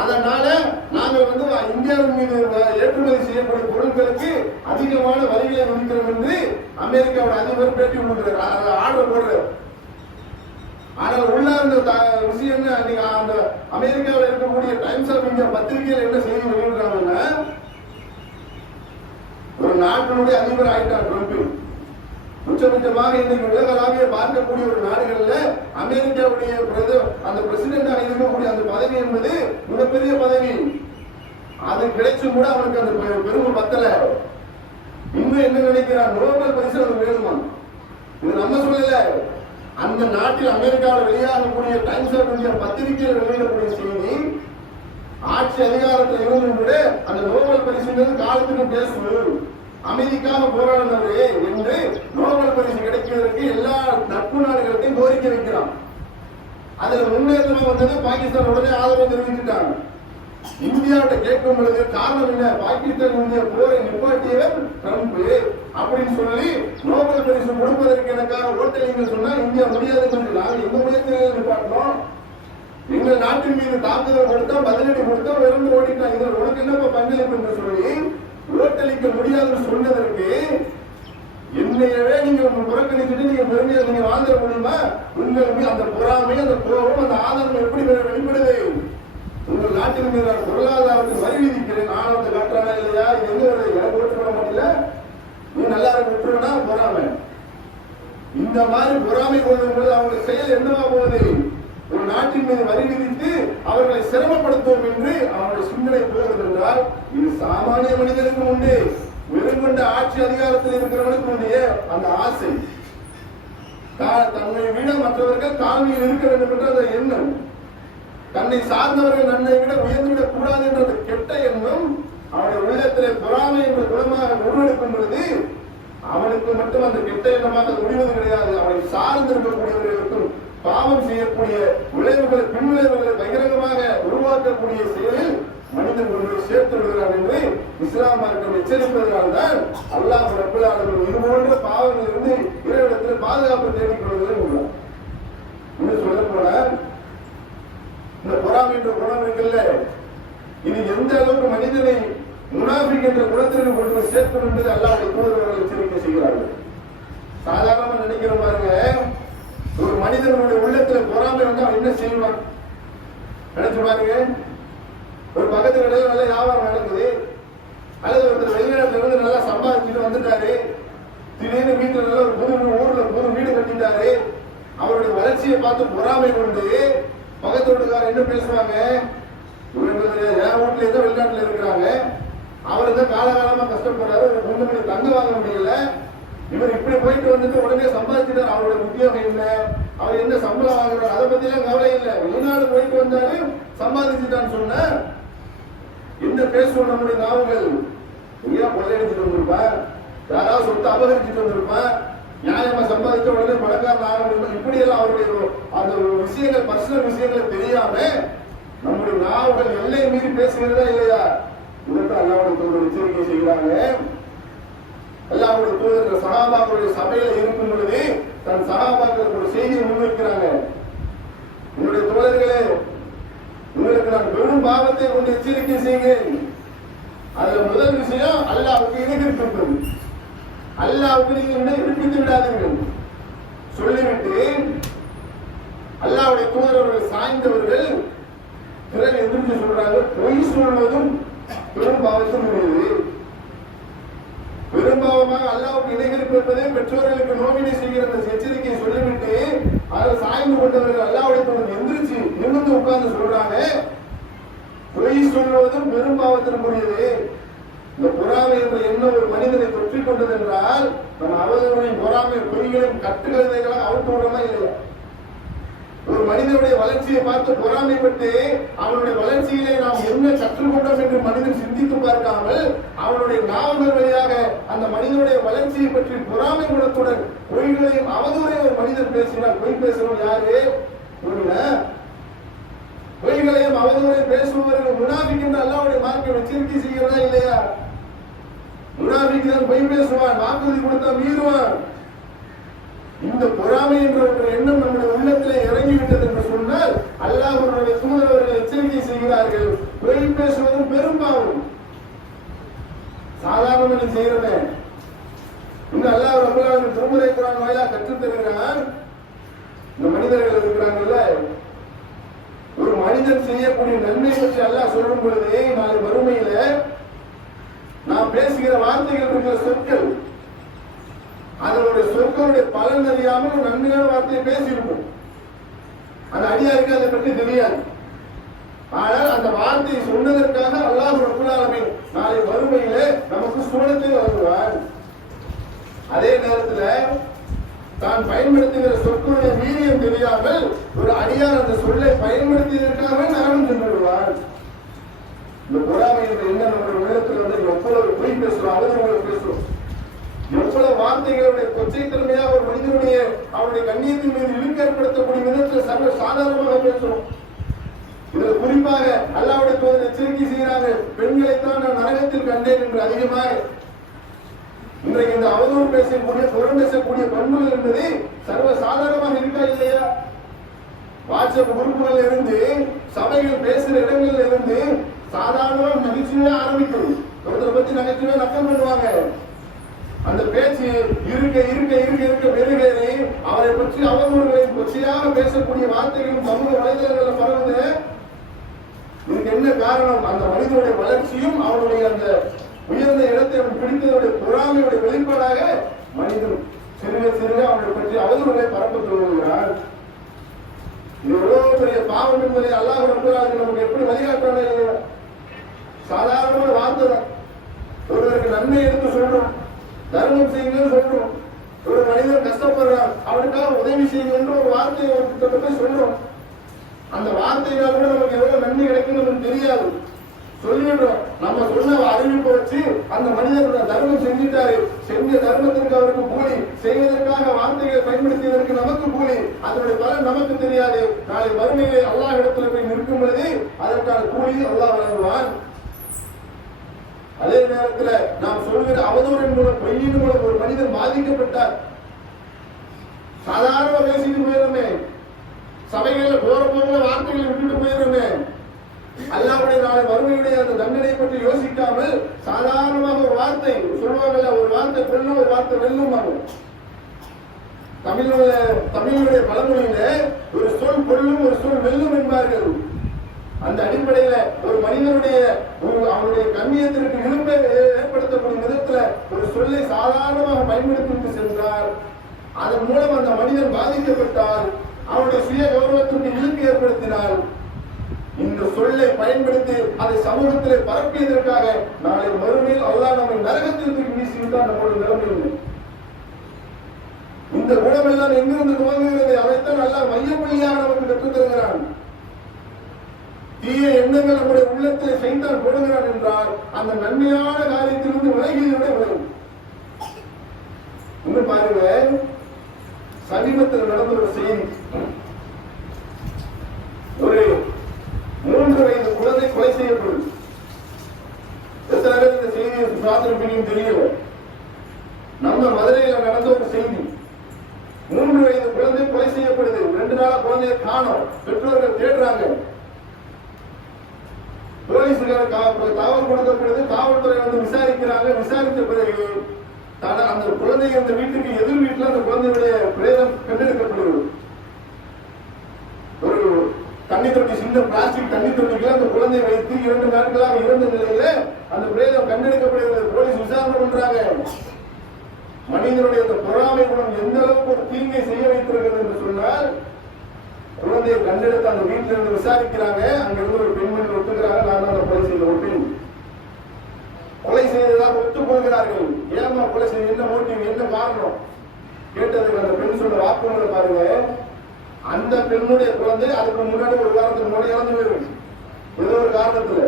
அதனால நாங்கள் இந்தியாவின் மீது ஏற்றுமதி செய்யக்கூடிய பொருட்களுக்கு அதிகமான வரிகளை விதிக்கிறோம் என்று அமெரிக்காவோட அதிபர் பேட்டி கொடுக்கிறார், ஆர்டர் போடுறார். ஆனால் உள்ள அந்த விஷயம் அந்த அமெரிக்காவில் இருக்கக்கூடிய டைம்ஸ் ஆஃப் இந்தியா பத்திரிகையில் என்ன செய்தி வெளியிடுறாங்கன்னா, ஒரு நாட்டினுடைய அதிபர் ஆயிட்டார் ட்ரம்ப். உச்சபட்சமாக இன்றைக்கு உலகளாவிய பார்க்கக்கூடிய ஒரு நாடுகள்ல அமெரிக்காவுடைய அந்த பிரசிடென்டாக இருக்கக்கூடிய அந்த பதவி என்பது மிகப்பெரிய பதவி. அது கிடைச்சும் கூட அவனுக்கு அந்த பெருமை பத்தல. இன்னும் என்ன நினைக்கிறான், நோபல் பரிசு அவனுக்கு வேணுமா? இது நம்ம சொல்லல, அந்த நாட்டில் அமெரிக்காவில் வெளியாகக்கூடிய டைம்ஸ் ஆஃப் இந்தியா பத்திரிகையில் வெளியிடக்கூடிய செய்தி, ஆட்சி அதிகாரத்தில் இருந்தும் கூட அந்த நோபல் பரிசு காலத்துக்கு பேசுவது அமைதிக்காக போராடினவரே என்று நோபல் பரிசு கிடைக்கிறதுக்கு எல்லா நட்பு நாடுகளுக்கும் கோரிக்கை வைக்கிறான். அதுல முன்னேற்றமா வந்தது பாகிஸ்தான் உடனே ஆதரவு தெரிவித்துட்டாங்க. இந்தியாவிட்ட கேட்கும் பொழுது காரணம் என்ன, பாகிஸ்தான் இந்திய போரை நிப்பாட்டியவர் ட்ரம்ப் அப்படின்னு சொல்லி நோபல் பரிசு கொடுப்பதற்கு எனக்காக ஓட்டலிங்க சொன்னா இந்தியா முடியாதுன்னு சொல்லி நாங்கள் எங்க முயற்சிகளை நிப்பாட்டோம். எங்கள் நாட்டின் மீது தாக்குதல் கொடுத்தா பதிலடி கொடுத்தா விரும்பு ஓடிட்டான். இதில் உனக்கு என்னப்பா பங்களிப்பு என்று சொல்லி ஓட்டளிக்க முடியாதுன்னு சொன்னதற்கு என்னையவே நீங்க புறக்கணிச்சுட்டு நீங்க பெருமையை நீங்க வாழ்ந்துட முடியுமா? உங்களுக்கு அந்த பொறாமை, அந்த கோபம், அந்த ஆதரவு எப்படி வெளிப்படுது? உங்கள் நாட்டின் மீது பொருளாதாரத்துக்கு வரி விதிக்கிறேன், ஆணவத்தை காட்டுறானா இல்லையா? இது எங்க வருது? எனக்கு ஓட்டு போட மாட்டல, நீ நல்லா விட்டுருனா பொறாமை. இந்த மாதிரி பொறாமை கொள்ளும் பொழுது அவங்களுக்கு செயல் என்னவா போகுது? ஒரு நாட்டின் மீது வரி விதித்து அவர்களை சிரமப்படுத்துவோம் என்று அவருடைய சிந்தனை போகிறது என்றால் இது சாமானிய மனிதனுக்கு உண்டு. வெறுங்கொண்ட ஆட்சி அதிகாரத்தில் இருக்கிறவனுக்கு உடைய அந்த ஆசை, தன்னை விட மற்றவர்கள் தாழ்மையில் இருக்க வேண்டும் என்ற அந்த எண்ணம், தன்னை சார்ந்தவர்கள் நன்னை விட உயர்ந்துவிடக் கூடாது என்ற கெட்ட எண்ணம் அவனுடைய உள்ளத்திலே பொறாமை என்ற குணமாக உருவெடுக்கும் பொழுது அவனுக்கு மட்டும் அந்த கெட்ட எண்ணமாக முடிவது கிடையாது. அவனை சார்ந்து இருக்கக்கூடியவர்களுக்கும் பாவம் செய்யக்கூடிய விளைவுகளை, பின்விளைவுகளை பகிரங்கமாக உருவாக்கக்கூடிய செயலில் மனிதன் கொண்டு சேர்த்து விடுகிறான் என்று இஸ்லாம் மார்க்கம் எச்சரிப்பதனால்தான் அல்லாஹ் ரப்பல் ஆலமீன் இது போன்ற பாவங்களிலிருந்து இறைவனிடத்தில் பாதுகாப்பு தேடிக் கொள்வதில் உள்ளார். இன்னும் சொல்ல போன இந்த பொறாமை என்ற குணம் இருக்குல்ல, இது எந்த அளவுக்கு மனிதனை முனாஃபிக் என்ற குணத்திற்கு கொண்டு சேர்க்கும் என்பது அல்லாஹ்வுடைய தூதர்கள் எச்சரிக்கை செய்கிறார்கள். சாதாரணமா நினைக்கிற பாருங்க, ஒரு மனிதனுடைய உள்ளத்துல பொறாமை வந்து அவன் என்ன செய்வான் நினைச்சு பாருங்க. ஒரு பக்கத்து கடையில் நல்ல வியாபாரம் நடக்குது, அல்லது ஒருத்தர் வெளிநாட்டுல இருந்து நல்லா சம்பாதிச்சுட்டு வந்துட்டாரு, திடீர்னு வீட்டுல நல்ல ஒரு ஊர்ல புது வீடு கட்டிட்டாரு, அவருடைய வளர்ச்சியை பார்த்து பொறாமை கொண்டு பக்கத்து வீட்டுக்காரர் என்ன பேசுவாங்க, என் வீட்டுல ஏதோ வெளிநாட்டுல இருக்கிறாங்க, அவர் தான் காலகாலமா கஷ்டப்படுறாரு, ஒரு 3 மணி தங்க வாங்க முடியல, இவர் இப்படி போயிட்டு வந்துட்டு உடனே சம்பாதிச்சுட்டார், அவரோட உத்தியோகம் என்ன, அவர் என்ன சம்பளம் வாங்குறாரு அதை பத்தி எல்லாம் கவலை இல்லை, வெளிநாடு போயிட்டு வந்தாரு சம்பாதிச்சுட்டான்னு சொன்ன என்ன பேசுவோம் நம்முடைய நாவுகள்? எங்கேயா கொள்ளையடிச்சுட்டு வந்திருப்பான், யாராவது சொத்தை அபகரிச்சுட்டு வந்திருப்பான், நியாயமா சம்பாதிச்ச உடனே பணக்காரன் ஆகணும், இப்படி எல்லாம் அவருடைய அந்த விஷயங்கள் பர்சனல் விஷயங்களை தெரியாம நம்முடைய நாவுகள் எல்லை மீறி பேசுகிறதா இல்லையா? இதைத்தான் அல்லாஹ்வுடைய தூதர் எச்சரிக்கை செய்கிறாங்க. அல்லாஹ்வுடைய தூதர்கள் சஹாபாக்களுடைய சபையில இருக்கும் பொழுது தன் சஹாபாக்களுக்கு ஒரு செய்தியை முன்வைக்கிறாங்க. உங்களுடைய தோழர்களே, உங்களுக்கு நான் பெரும் பாவத்தை கொண்டு எச்சரிக்கை செய்கிறேன். அதுல முதல் விஷயம் அல்லாஹ்வுக்கு இணை கற்பிப்பது. அல்லாஹ்வுக்கு நீங்க இணை கற்பித்து விடாதீர்கள் சொல்லிவிட்டு அல்லாஹ்வுடைய தூதர்கள் சாய்ந்தவர்கள் பிறகு எதிர்த்து சொல்றாங்க, பொய் சொல்வதும் பெரும் பாவத்தில் முடியுது. பெரும்பாவமாக அல்லாஹ்வுக்கு இணை கற்பிப்பதே பெற்றோர்களுக்கு நோவினை செய்கிற அந்த எச்சரிக்கையை சொல்லிவிட்டு அதில் சாய்ந்து கொண்டவர்கள் அல்லாஹ்வுடைய தூதர் எந்திரிச்சு நிமிர்ந்து உட்கார்ந்து சொல்றாங்க, பொய் சொல்வதும் பெரும்பாவத்தில் முடியுது. இந்த பொறாமை என்ற எண்ணம் ஒரு மனிதனை தொற்றிக் கொண்டது என்றால் நம்ம அவர்களுடைய பொறாமை பொய்களையும் கட்டுக்கதைகளாக அவுத்து விடமா இல்லையா? ஒரு மனிதனுடைய வளர்ச்சியை பார்த்து பொறாமைப்பட்டு அவனுடைய வளர்ச்சியிலே நாம் என்ன கற்றுக்கொண்டோம் என்று மனிதன் சிந்தித்து பார்க்காமல் அவனுடைய நாவல்கள் வழியாக அந்த மனிதனுடைய வளர்ச்சியை பற்றி பொறாமை குணத்துடன் பொய்களையும் அவதூறையும் ஒரு மனிதன் பேசினார். பொய் பேசுறோம் யாரு? பொய்களையும் அவதூறையும் பேசுபவர்கள் முனாஃபிக் என்று அல்லாஹ்வுடைய மார்க்கம் எச்சரிக்கை செய்கிறதா இல்லையா? முனாஃபிக் தான் பொய் பேசுவான், வாக்குறுதி கொடுத்தா மீறுவான். இந்த பொறாமை என்ற ஒரு எண்ணம் நம்முடைய உள்ளத்திலே இறங்கிவிட்டது என்று சொன்னால் அல்லாஹ்வுடைய தூதர்கள் எச்சரிக்கை செய்கிறார்கள், பொய் பேசுவதும் பெரும்பாவம். சாதாரண நீ செய்யறத இந்த அல்லாஹ் ரப்பல் ஆலமீன் திருமறை குர்ஆன் வாயிலாக கற்றுத் தருகிறான். இந்த மனிதர்கள் இருக்கிறாங்கல்ல, ஒரு மனிதன் செய்யக்கூடிய நன்மை பற்றி அல்லாஹ் சொல்லும் பொழுது நாளை வறுமையில நாம் பேசுகிற வார்த்தைகள் இருக்கிற சொற்கள் அதனுடைய சொற்களுடைய பலன் அறியாமல் ஒரு நன்மையான வார்த்தையை பேசியிருப்போம். அந்த அடியாருக்கு அதை பற்றி தெரியாது. ஆனால் அந்த வார்த்தையை சொன்னதற்காக அல்லாஹ் ரப்பல் ஆலமீன் நாளை வறுமையிலே நமக்கு சுவனத்தை வழங்குவார். அதே நேரத்தில் தான் பயன்படுத்துகிற சொற்களுடைய வீரியம் தெரியாமல் ஒரு அடியார் அந்த சொல்லை பயன்படுத்தியதற்காக நரகம் சென்று விடுவார். இந்த பொறாமை என்ற எண்ணம் நம்முடைய உள்ளத்தில் வந்து எவ்வளவு பொய் பேசுறோம், அவதூறுகளை பேசுறோம், எவ்வளவு வார்த்தைகளுடைய கொச்சைத்தன்மையாக ஒரு மனிதனுடைய அவருடைய கண்ணியத்தின் மீது இழுக்கு ஏற்படுத்தக்கூடிய விதத்தில் சர்வ சாதாரணமாக பேசுறோம். இதுல குறிப்பாக அல்லாஹ்வுடைய தூதர் எச்சரிக்கை செய்கிறாங்க, பெண்களைத்தான் நான் நரகத்தில் கண்டேன் என்று. அதிகமாக இன்றைக்கு இந்த அவதூறு பேசக்கூடிய புறம் பேசக்கூடிய பண்புகள் என்பது சர்வ சாதாரணமாக இருக்கா இல்லையா? வாட்ஸ்அப் குரூப்புகள் இருந்து, சபைகள் பேசுற இடங்கள்ல இருந்து சாதாரணமாக நகைச்சுவையா ஆரம்பிக்கும். ஒருத்தரை பத்தி நகைச்சுவையா நக்கம் பண்ணுவாங்க. அந்த பேச்சு இருக்க இருக்க இருக்க இருக்க வெறுகேறி அவரை பற்றி அவதூறுகளை கொச்சையாக பேசக்கூடிய வார்த்தைகளும் சமூக வலைதளங்கள்ல பரவுது. இதுக்கு என்ன காரணம்? அந்த மனிதனுடைய வளர்ச்சியும் அவனுடைய அந்த உயர்ந்த இடத்தை அவன் பிடித்ததனுடைய பொறாமையுடைய வெளிப்பாடாக மனிதன் சிறுக சிறுக அவனை பற்றி அவதூறுகளை பரப்ப தொடங்குகிறார். இது எவ்வளவு பெரிய பாவம் என்பதை அல்லாஹ் ரப்பல் ஆலமீன் நமக்கு எப்படி வழிகாட்டுறானே. சாதாரணமான வார்த்தை தான். ஒருவருக்கு நன்மை எடுத்து சொல்றோம், தர்மம் செய்யுங்கன்னு சொல்றோம். ஒரு மனிதன் கஷ்டப்படுறான், அவனுக்காக உதவி செய்யுங்க ஒரு வார்த்தையை ஒரு போய் சொல்றோம். அந்த வார்த்தையால் கூட நமக்கு எவ்வளவு நன்மை கிடைக்கும் நமக்கு தெரியாது. சொல்லிடுறோம். நம்ம சொன்ன அறிவிப்பை வச்சு அந்த மனிதனுடைய தர்மம் செஞ்சுட்டாரு, செஞ்ச தர்மத்திற்கு அவருக்கு கூலி, செய்வதற்காக வார்த்தைகளை பயன்படுத்தியதற்கு நமக்கு கூலி, அதனுடைய பலன் நமக்கு தெரியாது. நாளை வறுமையை அல்லாஹ் இடத்துல போய் நிற்கும் பொழுது அதற்கான கூலி அல்லாஹ் வழங்குவான். அதே நேரத்தில் நாம் சொல்கிற அவதூறின் மூலம், பொய்யின் மூலம் ஒரு மனிதன் பாதிக்கப்பட்டார். சாதாரண பேசிட்டு போயிருமே, சபைகளில் போற போகிற வார்த்தைகளை விட்டுட்டு போயிருமே, அல்லாஹ்வுடைய நாளை வறுமையுடைய அந்த தண்டனை பற்றி யோசிக்காமல் சாதாரணமாக ஒரு வார்த்தை சொல்வாங்கல்ல, ஒரு வார்த்தை கொல்லும் ஒரு வார்த்தை வெல்லும். தமிழுடைய பழமொழியில ஒரு சொல் கொல்லும் ஒரு சொல் வெல்லும் என்பார்கள். அந்த அடிப்படையில ஒரு மனிதனுடைய அவனுடைய கண்ணியத்திற்கு இழுப்பை ஏற்படுத்தக்கூடிய விதத்துல ஒரு சொல்லை சாதாரணமாக பயன்படுத்தி சென்றால், அதன் மூலம் அந்த மனிதன் பாதிக்கப்பட்டால், அவனுடைய சுய கௌரவத்திற்கு இழுக்கு ஏற்படுத்தினால், இந்த சொல்லை பயன்படுத்தி அதை சமூகத்திலே பரப்பியதற்காக நாளை மறுமையில் அல்லாஹ் நம்மை நரகத்திற்கு வீசிவிட்டால் நம்முடைய நிலைமை. இந்த குணமெல்லாம் எங்கிருந்து துவங்குகிறது? அதைத்தான் அல்லாஹ் மையப்புள்ளியாக நமக்கு கற்றுத் தருகிறான். தீய எண்ணங்கள் நம்முடைய உள்ளத்திலே சைத்தான் போடுகிறான் என்றால் அந்த நன்மையான காரியத்திலிருந்து விலகியதோட விலகும். இன்னும் பாருங்க, சமீபத்தில் நடந்த ஒரு செய்தி. ஒரு 3 வயது குழந்தை கொலை செய்யப்படுது. எத்தனை பேர் இந்த செய்தியை பார்த்திருப்பீங்கன்னு தெரியல. நம்ம மதுரையில் நடந்த ஒரு செய்தி. 3 வயது குழந்தை கொலை செய்யப்படுது. 2 நாளா குழந்தையை காணோம். பெற்றோர்கள் தேடுறாங்க. போலீசுக்கு தகவல் கொடுக்கப்படுது. காவல்துறை வந்து விசாரிக்கிறாங்க. விசாரித்த பிறகு அந்த குழந்தை அந்த வீட்டுக்கு எதிர் வீட்டில் அந்த குழந்தையுடைய பிரேதம் கண்டெடுக்கப்படுகிறது. ஒரு தண்ணி தொட்டி, சின்ன பிளாஸ்டிக் தண்ணி தொட்டிக்கு அந்த குழந்தையை வைத்து 2 நாட்களாக இறந்த நிலையில அந்த பிரேதம் கண்டெடுக்கப்படுகிறது. போலீஸ் விசாரணை பண்றாங்க. மனிதனுடைய அந்த பொறாமை குணம் எந்த அளவுக்கு ஒரு தீங்கை செய்ய வைத்திருக்கிறது என்று சொன்னால், குழந்தையை கண்டெடுத்து அந்த வீட்டில இருந்து விசாரிக்கிறாங்க. அங்க இருந்து ஒரு பெண்மணி ஒத்துக்கிறாங்க, நான் தான் கொலை செய்த ஒரு பெண், கொலை செய்ததாக ஒத்துக்கொள்கிறார்கள். ஏமா கொலை செய்ய, என்ன மோட்டிவ், என்ன காரணம் கேட்டதுக்கு அந்த பெண் சொல்ற வாக்குமூலம் பாருங்க. அந்த பெண்ணுடைய குழந்தை அதுக்கு முன்னாடி ஒரு வாரத்துக்கு முன்னாடி இறந்து போயிடும். ஏதோ ஒரு காரணத்துல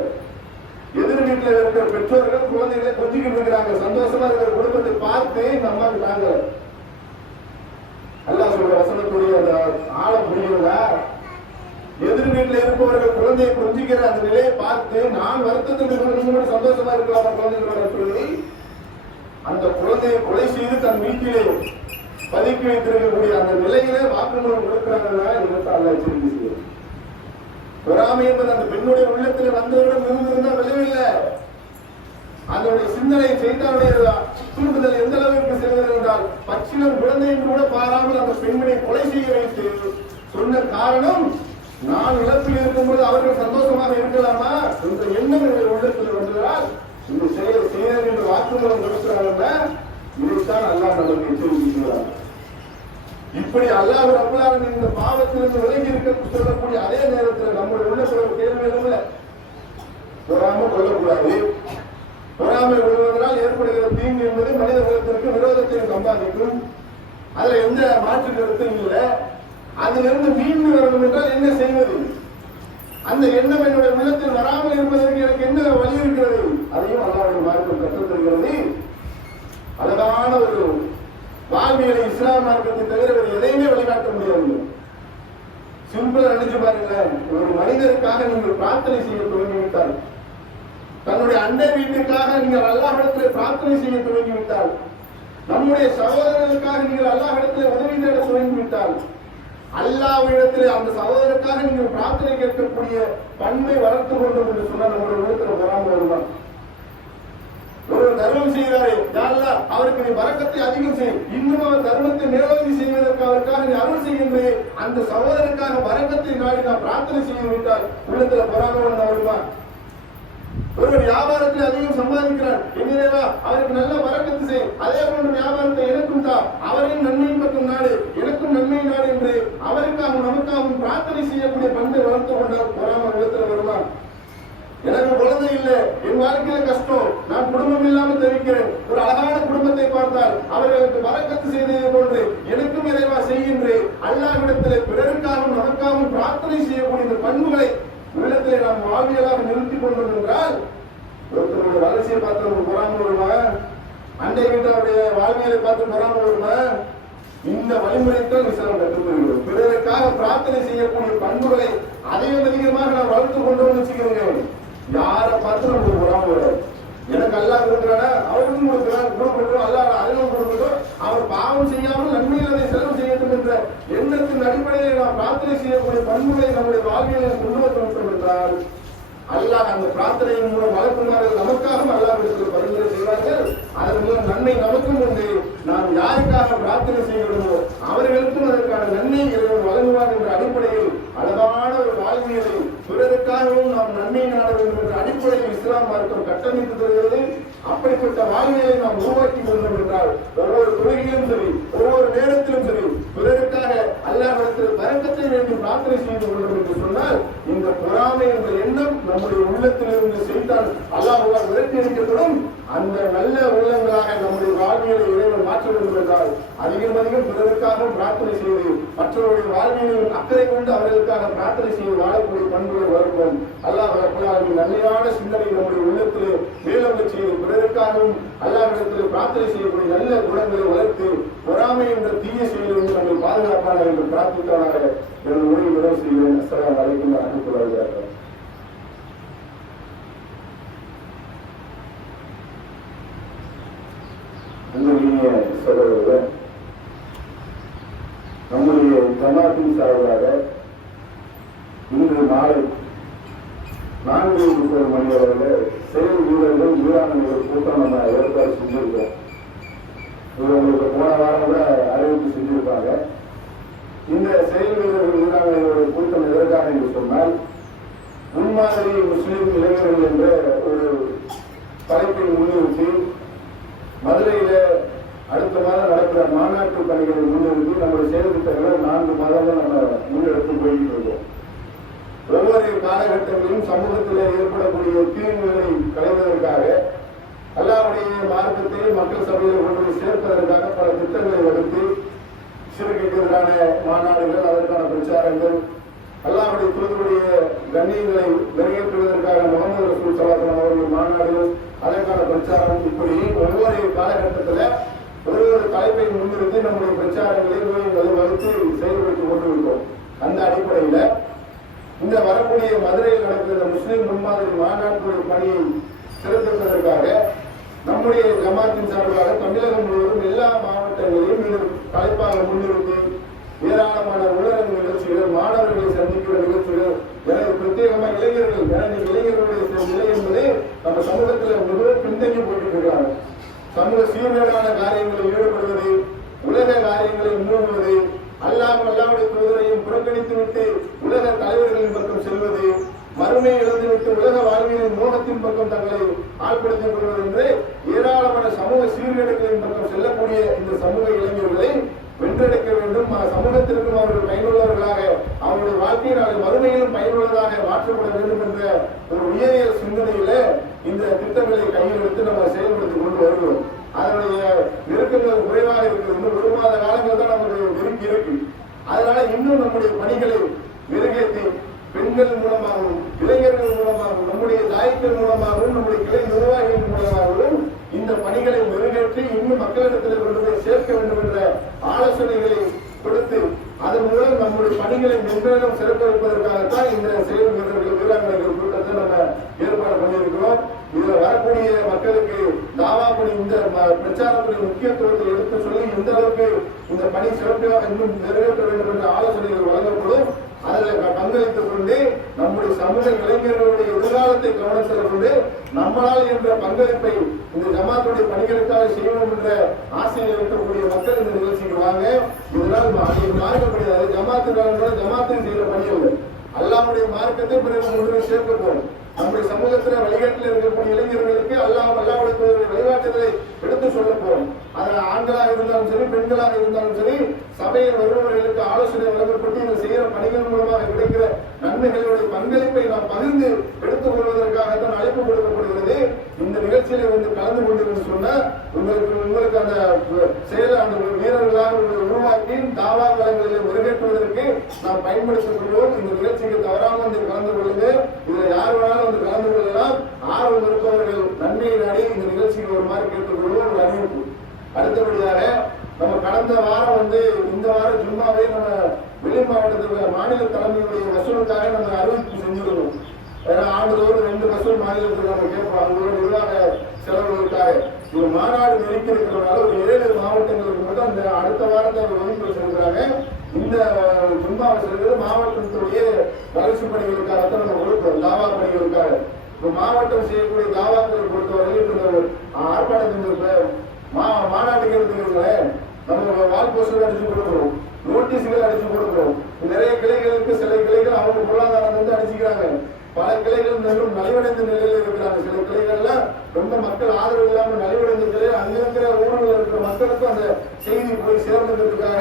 எதிர் வீட்டில் இருக்கிற பெற்றோர்கள் குழந்தைகளை கொஞ்சிக்கிட்டு இருக்கிறாங்க. சந்தோஷமா இருக்கிற குடும்பத்தை பார்த்து இந்த அம்மாவுக்கு தாங்க அல்லாஹ் சொல்ற வசனத்துடைய அந்த ஆழம் புரியுதா? எதிர் வீட்டில் இருப்பவர்கள் குழந்தையை கொஞ்சிக்கிற அந்த நிலையை பார்த்து நான் வருத்தத்துக்கு சந்தோஷமா இருக்கலாம் குழந்தைகளோட சொல்லி அந்த குழந்தையை கொலை செய்து தன் வீட்டிலே பதுக்கி வைத்திருக்கக்கூடிய அந்த நிலையிலே வாக்குமூலம் கொடுக்கிறாங்கன்னா இவற்றை அல்லாஹ் எச்சரிக்கை செய்யும். பொறாமை என்பது அந்த பெண்ணுடைய உள்ளத்தில் வந்தவுடன் இருந்திருந்தா விளைவில்லை. அதனுடைய சிந்தனை செய்தாவுடைய தூண்டுதல் எந்த அளவிற்கு செல்கிறது என்றால், பச்சிலம் குழந்தை என்று கூட பாராமல் அந்த பெண்மனை கொலை செய்ய வைத்து சொன்ன காரணம், நான் இழப்பில் இருக்கும்போது அவர்கள் சந்தோஷமாக இருக்கலாமா என்ற எண்ணம் எங்கள் உள்ளத்தில் வந்ததால் இந்த செயல் செய்ய என்று வாக்குமூலம் கொடுக்கிறார்கள். இதைத்தான் என்றுதான் அல்லாஹ் நமக்கு எச்சரிக்கிறார். இப்படி அல்லாஹ் ரப்பல் ஆலமீன் இந்த பாவத்திலிருந்து விலகி இருக்க சொல்லக்கூடிய அதே நேரத்தில் நம்முடைய உள்ள சொல்ல கேள்வி இல்ல, பொறாமை கொள்ளக்கூடாது. பொறாமை கொள்வதனால் ஏற்படுகிற தீங்கு என்பது மனித குலத்திற்கு விரோதத்தையும் சம்பாதிக்கும். அதுல எந்த மாற்று கருத்தும் இல்லை. அதிலிருந்து மீண்டு வரணும் என்றால் என்ன செய்வது? அந்த எண்ணம் என்னுடைய உள்ளத்தில் வராமல் இருப்பதற்கு எனக்கு என்ன வழி இருக்கிறது? அதையும் அல்லாஹ்வுடைய மார்க்கம் கற்றுத் தருகிறது. அழகான ஒரு வாழ்வியலை இஸ்லாம் மார்க்கத்தை தவிர எதையுமே வழிகாட்ட முடியாது. சிம்பிளா நினைச்சு பாருங்களேன், ஒரு மனிதருக்காக நீங்கள் பிரார்த்தனை செய்ய துவங்கிவிட்டால், தன்னுடைய அண்டை வீட்டுக்காக நீங்கள் அல்லாஹ்விடத்தில் பிரார்த்தனை செய்ய துவங்கிவிட்டால், நம்முடைய சகோதரர்களுக்காக நீங்கள் அல்லாஹ்விடத்தில் உதவி தேட துவங்கிவிட்டால், அல்லாஹ்விடத்தில் அந்த சகோதரருக்காக நீங்கள் பிரார்த்தனை கேட்கக்கூடிய பண்பை வளர்த்து கொண்டோம் என்று சொன்னால் நம்முடைய உள்ளத்தில் வராமல் வருவான். ஒரு தர்மம் செய்கிறாரே, அவருக்கு நீ வரக்கத்தை அதிகம் செய், இன்னும் அவர் தர்மத்தை நிர்வாகி செய்வதற்கு அவருக்காக நீ அருள் செய்கின்றே, அந்த சகோதரருக்காக வரக்கத்தை நாடி நான் பிரார்த்தனை செய்து விட்டால் உள்ளத்துல பொறாமல் வருவான். ஒருவர் வியாபாரத்தில் அதிகம் சம்பாதிக்கிறார், எங்கேவா அவருக்கு நல்ல வரக்கத்து செய், அதே போன்ற வியாபாரத்தை எனக்கும் தான், அவரையும் நன்மையின் பக்கம் நாடு, எனக்கும் நன்மை நாடு என்று அவருக்காகவும் நமக்காகவும் பிரார்த்தனை செய்யக்கூடிய பண்பை வளர்த்து கொண்டால் பொறாமல் உள்ளத்துல வருவான். எனக்கு குழந்தை இல்லை, என் வாழ்க்கையில கஷ்டம், நான் குடும்பம் இல்லாமல் தெரிவிக்கிறேன், ஒரு அழகான குடும்பத்தை பார்த்தால் அவர்களுக்கு வரக்கத்து செய்ததை போன்று எனக்கும் இறைவா செய்கின்றேன், அல்லாஹ்விடத்திலே பிறருக்காகவும் நமக்காகவும் பிரார்த்தனை செய்யக்கூடிய இந்த பண்புகளை உள்ளத்திலே நாம் வாழ்வியலாக நிறுத்திக் கொண்டோம் என்றால் ஒருத்தருடைய வளர்ச்சியை பார்த்து நமக்கு பொறாமல் வருமா? அண்டை வீட்டருடைய வாழ்வியலை பார்த்து பொறாமல் வருமா? இந்த வழிமுறைத்தான் இஸ்லாம் கற்றுக்கொள்கிறது. பிறருக்காக பிரார்த்தனை செய்யக்கூடிய பண்புகளை அதிகமாக நாம் வளர்த்து கொண்டோம்னு வச்சுக்கிறோங்க, யாரை பார்த்து நமக்கு பொறாமல் வராது. எனக்கு அல்லாஹ் கொடுக்கிறானா அவருக்கும் கொடுக்கிறான், கொடுக்கணும், அல்லாஹ் அதிலும் கொடுக்கணும், அவர் பாவம் செய்யாமல் நன்மையில் அதை செலவு செய்யட்டும் என்ற எண்ணத்தின் அடிப்படையில் நாம் பிரார்த்தனை செய்யக்கூடிய பண்புகளை நம்முடைய வாழ்வியலில் கொண்டு வந்துவிட்டோம் என்றால் அல்லாஹ் அந்த பிரார்த்தனையின் மூலம் வளர்க்குமாறு நமக்காகவும் அல்லாஹ்விடத்தில் பரிந்துரை செய்வார்கள். அதன் மூலம் நன்மை நமக்கும் உண்டு. நாம் யாருக்காக பிரார்த்தனை செய்கிறோமோ அவர்களுக்கும் அதற்கான நன்மை இறைவன் வழங்குவார் என்ற அடிப்படையில் அழகான ஒரு வாழ்வியலை பிறருக்காகவும் நாம் நன்மை நாட வேண்டும் என்ற அடிப்படையில் இஸ்லாம் மார்க்கம் கட்டமைத்து தருகிறது. அப்படிப்பட்ட வாழ்வியலை நாம் உருவாக்கி கொண்டோம் என்றால் ஒவ்வொரு தொழுகையிலும் சரி, ஒவ்வொரு நேரத்திலும் சரி, பிறருக்காக அல்லாஹ்விடத்தில் வரக்கத்தை வேண்டி பிரார்த்தனை செய்து கொண்டோம் என்று சொன்னால் இந்த பொறாமை என்ற எண்ணம் நம்முடைய உள்ளத்திலிருந்து செய்தால் அல்லாஹ்வால் விரட்டி அடிக்கப்படும். அந்த நல்ல உள்ளங்களாக நம்முடைய வாழ்வியலை இறைவன் மாற்ற வேண்டும் என்றால் அதிகம் பிறருக்காகவும் பிரார்த்தனை செய்து மற்றவருடைய வாழ்வியலில் அக்கறை கொண்டு அவர்களுக்காக பிரார்த்தனை செய்து வாழக்கூடிய பண்புகளை வளர்ப்போம். அல்லாஹ் நன்மையான சிந்தனை நம்முடைய உள்ளத்திலே மேலோங்க செய்து பிறருக்காகவும் அல்லாஹ்விடத்தில் பிரார்த்தனை செய்யக்கூடிய நல்ல குணங்களை வளர்த்து பொறாமை என்ற தீய செயலிலிருந்து நம்மை பாதுகாப்பான என்று பிரார்த்தித்தவனாக எனது உரையை நிறைவு செய்கிறேன். அஸ்ஸலாமு அலைக்கும் வரஹ்மத்துல்லாஹி வபரகாத்துஹு. சகோதரர், நம்முடைய ஜமாத்தின் சார்பாக இன்று மாலை 4:30 மணி அளவில் செயல் வீரர்கள் வீராணை ஒரு கூட்டம் நம்ம ஏற்பாடு செஞ்சிருக்கோம். இது உங்களுக்கு போன வாரம் கூட அறிவிப்பு செஞ்சிருப்பாங்க. இந்த செயல் வீரர்கள் வீராணையோட கூட்டம் எதற்காக என்று சொன்னால் முன்மாதிரி முஸ்லீம் இளைஞர்கள் என்ற ஒரு தலைப்பை முன்னிறுத்தி மதுரையில அடுத்த மாதம் நடக்கிற மாநாட்டு பணிகளை முன்னிறுத்தி நம்முடைய செயல் திட்டங்களை 4 மாதங்கள் நம்ம முன்னெடுத்து போய்கிட்டு இருக்கோம். ஒவ்வொரு காலகட்டங்களிலும் சமூகத்தில் ஏற்படக்கூடிய தீங்குகளை களைவதற்காக அல்லாஹ்வுடைய மார்க்கத்தை மக்கள் சபையில் கொண்டு சேர்ப்பதற்காக பல திட்டங்களை வகுத்து சிறுகைக்கு எதிரான மாநாடுகள், அதற்கான பிரச்சாரங்கள், அல்லாஹ்வுடைய தூதருடைய கண்ணியங்களை நிறைவேற்றுவதற்காக முகமது ரசூல் ஸல்லல்லாஹு அலைஹி வஸல்லம் அவருடைய மாநாடுகள், அதற்கான பிரச்சாரம், இப்படி ஒவ்வொரு காலகட்டத்தில் ஒரு தலைப்பை முன்னிறுத்தி நம்முடைய பிரச்சாரங்களை வகுத்து செயல்படுத்திக் கொண்டிருக்கிறோம். அந்த அடிப்படையில் இந்த வரக்கூடிய மதுரையில் நடக்கிற முஸ்லிம் முன்மாதிரி மாநாட்டுடைய பணியை சிறப்பிப்பதற்காக நம்முடைய ஜமாத்தின் சார்பாக தமிழகம் முழுவதும் எல்லா மாவட்டங்களையும் இது தலைப்பாக முன்னிறுத்தி ஏராளமான உணர்வு நிகழ்ச்சிகள், மாணவர்களை சந்திக்கிற நிகழ்ச்சிகள், எனக்கு பிரத்யேகமாக இளைஞர்கள், எனக்கு இளைஞர்களுடைய நிலை என்பது நம்ம சமூகத்தில் மிகவும் பின்தங்கி போட்டிருக்கிறாங்க. சமூக சீர்கேடான காரியங்களில் ஈடுபடுவது, உலக காரியங்களில் மூழ்குவது, அல்லாஹ்வுடைய தூதரையும் புறக்கணித்து விட்டு உலக தலைவர்களின் பக்கம் செல்வது, மறுமை இழந்துவிட்டு உலக வாழ்வியலின் மோகத்தின் வசதிகளின் பக்கம் தங்களை ஆழ்படுத்திக் கொள்வது என்று ஏராளமான சமூக சீர்கேடுகளின் பக்கம் செல்லக்கூடிய இந்த சமூக இளைஞர்களை வென்றெடுக்க வேண்டும். சமூகத்திற்கும் அவர்கள் பயனுள்ளவர்களாக அவருடைய வாழ்க்கை நாளை மறுமையிலும் பயனுள்ளதாக மாற்றப்பட வேண்டும் என்ற ஒரு உயரிய சிந்தனையில இந்த திட்டங்களை கையில் எடுத்து நம்ம செயல்படுத்திக் கொண்டு வருகிறோம். அதனுடைய நெருக்கங்கள் குறைவாக இருக்கிறது. இன்னும் 1 மாத காலங்கள் தான் நம்முடைய நெருக்கி இருக்கு. அதனால இன்னும் நம்முடைய பணிகளை மெருகேற்றி பெண்கள் மூலமாகவும் இளைஞர்கள் மூலமாகவும் நம்முடைய தாய்க்கள் மூலமாகவும் நம்முடைய கிளை நிர்வாகிகள் மூலமாகவும் இந்த பணிகளை மெருகேற்றி இன்னும் மக்களிடத்தில் கொண்டு போய் சேர்க்க வேண்டும் என்ற ஆலோசனைகளை கொடுத்து அதன் மூலம் நம்முடைய பணிகளை மென்மேலும் சிறப்பு வைப்பதற்காகத்தான் இந்த செயல் வீரர்கள் வீராங்கனைகள் கூட்டத்தை நம்ம ஏற்பாடு பண்ணியிருக்கிறோம். இதுல வரக்கூடிய மக்களுக்கு தாவா பணி இந்த பிரச்சாரத்தின் முக்கியத்துவத்தை எடுத்து சொல்லி எந்த அளவுக்கு இந்த பணி சிறப்பாக இன்னும் நிறைவேற்ற வேண்டும் என்ற ஆலோசனைகள் வழங்கப்படும். அதில் பங்களித்துக் கொண்டு நம்முடைய சமூக இளைஞர்களுடைய எதிர்காலத்தை கவனத்தில் கொண்டு நம்மளால் என்ற பங்களிப்பை இந்த ஜமாத்துடைய பணிகளுக்காக செய்யணும் என்ற ஆசையில் இருக்கக்கூடிய மக்கள் இந்த நிகழ்ச்சிக்கு வாங்க. இதனால் மார்க்கப்படியாது. ஜமாத்தில் செய்கிற பணி அல்ல, அல்லாஹ்வுடைய மார்க்கத்தை பிறகு முழுமை சேர்க்கப்போம். நம்முடைய சமூகத்தில் வழிகாட்டில் இருக்கக்கூடிய இளைஞர்களுக்கு அல்லாஹ்வுடைய வழிகாட்டுதலை எடுத்து சொல்ல போறோம். அதில் ஆண்களாக இருந்தாலும் சரி பெண்களாக இருந்தாலும் சரி சபையில் வருபவர்களுக்கு ஆலோசனை வழங்கப்பட்டு இந்த செய்கிற பணிகள் மூலமாக கிடைக்கிற நன்மைகளுடைய பங்களிப்பை நாம் பகிர்ந்து எடுத்துக் கொள்வதற்காகத்தான் அழைப்பு கொடுக்கப்படுகிறது. இந்த நிகழ்ச்சியில வந்து கலந்து கொண்டிருந்து சொன்னா உங்களுக்கு அந்த செயல அந்த வீரர்களாக உருவாக்கி தாவா வளங்களை நிறைவேற்றுவதற்கு நாம் பயன்படுத்திக் கொள்வோம். இந்த நிகழ்ச்சிக்கு தவறாமல் வந்து கலந்து கொள்ளுங்க. இதுல யார் வேணாலும் வந்து கலந்து கொள்ளலாம். ஆர்வம் இருப்பவர்கள் நன்மையை நாடி இந்த நிகழ்ச்சிக்கு வருமாறு கேட்டுக்கொள்வோம். ஒரு அறிவிப்பு. அடுத்தபடியாக நம்ம கடந்த வாரம் வந்து இந்த வாரம் ஜும்மாவை நம்ம வெளி மாவட்டத்தில் மாநில தலைமையுடைய வசூலுக்காக நம்ம அறிவிப்பு செஞ்சிருக்கோம். ஆண்டுதோறும் 2 வசூல் மாநிலத்தில் நம்ம கேட்போம். அவங்களோட நிர்வாக செலவுகளுக்காக ஒரு மாநாடு நெருக்கி இருக்கிறதுனால ஒரு 7 மாவட்டங்களுக்கு மட்டும் அந்த அடுத்த வாரத்தை ஒதுக்கி வச்சிருக்கிறாங்க. இந்த ஜும்மாவை செல்வது மாவட்டத்துடைய வளர்ச்சி பணிகளுக்காகத்தான் நம்ம கொடுப்போம். தாவா பணிகளுக்காக மாவட்டம் செய்யக்கூடிய தாவாக்களை பொறுத்தவரையில் ஆர்ப்பாட்டத்தின் மாநாட்டுக்கு நம்ம வால் போஸ்டர் அடிச்சு கொடுக்கிறோம், நோட்டீஸ்கள் அடிச்சு கொடுக்கிறோம். நிறைய கிளைகளுக்கு சில கிளைகள் அவங்க பொருளாதாரம் வந்து அடிச்சுக்கிறாங்க. பல கிளைகள் நலிவடைந்த நிலையில் இருக்கிறாங்க. சில கிளைகள்ல ரொம்ப மக்கள் ஆதரவு இல்லாமல் நலிவடைந்த நிலையில் அங்க இருக்கிற ஊரில் இருக்கிற மக்களுக்கும் அந்த செய்தி போய் சேர்ந்ததற்காக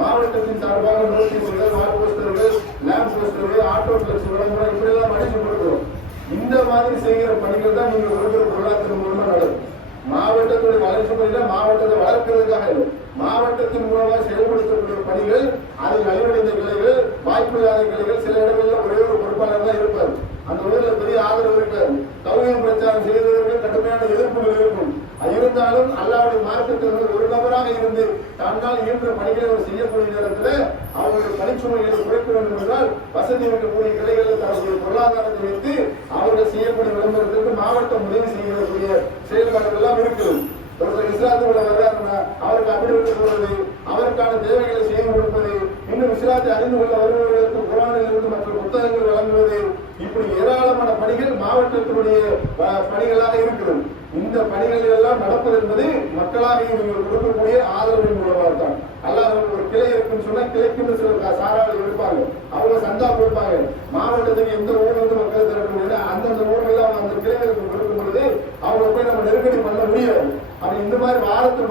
மாவட்டத்தின் சார்பாக நோட்டீஸ்கள், வால் போஸ்டர்கள், லேம்ப் போஸ்டர்கள், ஆட்டோ பிளக்ஸ் விளம்பரம் இப்படி எல்லாம் அடிச்சு கொடுக்கிறோம். இந்த மாதிரி செய்கிற பணிகள் தான் நீங்க கொடுக்கிற பொருளாதாரம் மூலமா நடக்கும். மாவட்டத்துடைய வளர்ச்சி பணிகள் மாவட்டத்தை வளர்க்கிறதுக்காக இல்லை, மாவட்டத்தின் மூலமாக செயல்படுத்தக்கூடிய பணிகள் அதில் நலிவடைந்த கிளைகள், வாய்ப்பில்லாத கிளைகள், சில இடங்களில் ஒரே ஒரு பொறுப்பாளர் தான் இருப்பார். அந்த ஊர்ல பெரிய ஆதரவு இருக்காது. தௌஹீத் பிரச்சாரம் செய்வதற்கு கடுமையான எதிர்ப்புகள் இருக்கும். இருந்தாலும் அல்லாஹ்வுடைய மார்க்கத்தில் ஒரு நபராக இருந்து தன்னால் இயன்ற பணிகளை அவர் செய்யக்கூடிய நேரத்தில் அவருடைய பணிச்சுமைகளை குறைக்க வேண்டும் என்றால் வசதி இருக்கக்கூடிய கிளைகளில் தன்னுடைய பொருளாதாரத்தை வைத்து அவர்கள் செய்யக்கூடிய விளம்பரத்திற்கு மாவட்டம் உதவி செய்யக்கூடிய செயல்பாடுகள் எல்லாம் இருக்கிறது. ஒருத்தர் இஸ்லாத்துக்குள்ள வர்றாருன்னா அவருக்கு அபிவிருத்தி போடுவது, அவருக்கான தேவைகளை செய்து கொடுப்பது, இன்னும் இஸ்லாத்தை அறிந்து கொள்ள வருபவர்களுக்கு குர்ஆனிலிருந்து மற்ற புத்தகங்கள் வழங்குவது, இப்படி ஏராளமான பணிகள் மாவட்டத்தினுடைய பணிகளாக இருக்கிறது. இந்த பணிகள் எல்லாம் நடப்பது என்பது மக்களாக நீங்கள் கொடுக்கக்கூடிய ஆதரவின் மூலமாக தான். அல்லாஹ் ஒரு கிளை இருக்குன்னு சொன்னா கிளைக்கு சில சாராளர்கள் இருப்பாங்க, அவங்க சந்தா கொடுப்பாங்க. மாவட்டத்துக்கு எந்த ஊர்ல மக்கள் திரட்ட முடியாது, அந்தந்த ஊர்கள் அவங்க அந்த கிளைகளுக்கு கொடுக்கும் பொழுது அவங்க போய் நம்ம நெருக்கடி பண்ண முடியாது. அப்படி இந்த மாதிரி